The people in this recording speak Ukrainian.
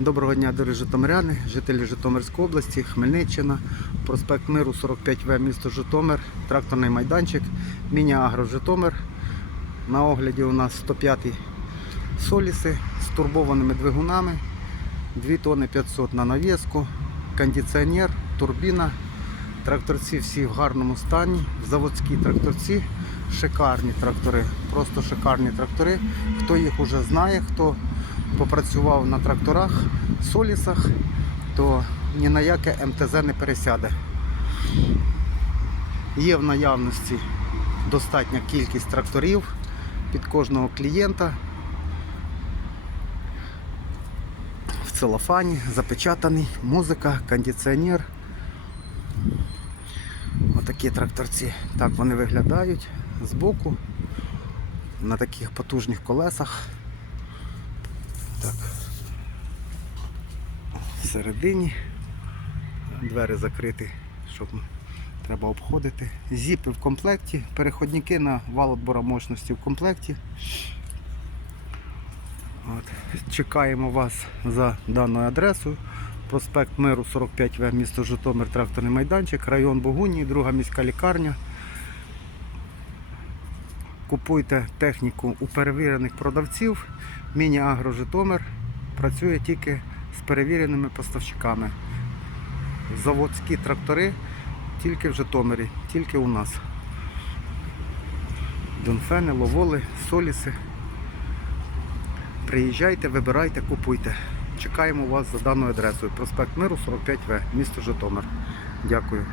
Доброго дня, дорогі житомиряни, жителі Житомирської області, Хмельниччина, проспект Миру 45В, місто Житомир, тракторний майданчик, міні-агро Житомир. На огляді у нас 105 соліси з турбованими двигунами, 2 тонни 500 на навіску, кондиціонер, турбіна. Тракторці всі в гарному стані, заводські тракторці, шикарні трактори, просто шикарні трактори. Хто їх уже знає, хто попрацював на тракторах, солісах, то ні на яке МТЗ не пересяде. Є в наявності достатня кількість тракторів під кожного клієнта. В целофані, запечатаний, музика, кондиціонер. Отакі тракторці. Так вони виглядають збоку на таких потужних колесах. Так. Всередині. Двері закриті, щоб треба обходити. Зіпи в комплекті, переходники на вал отбора мощності в комплекті. От. Чекаємо вас за даною адресою. Проспект Миру 45В, місто Житомир, тракторний майданчик, район Богунії, друга міська лікарня. Купуйте техніку у перевірених продавців. Міні-Агро Житомир працює тільки з перевіреними поставщиками. Заводські трактори тільки в Житомирі, тільки у нас. Донфени, ловоли, соліси. Приїжджайте, вибирайте, купуйте. Чекаємо вас за даною адресою. Проспект Миру 45В, місто Житомир. Дякую.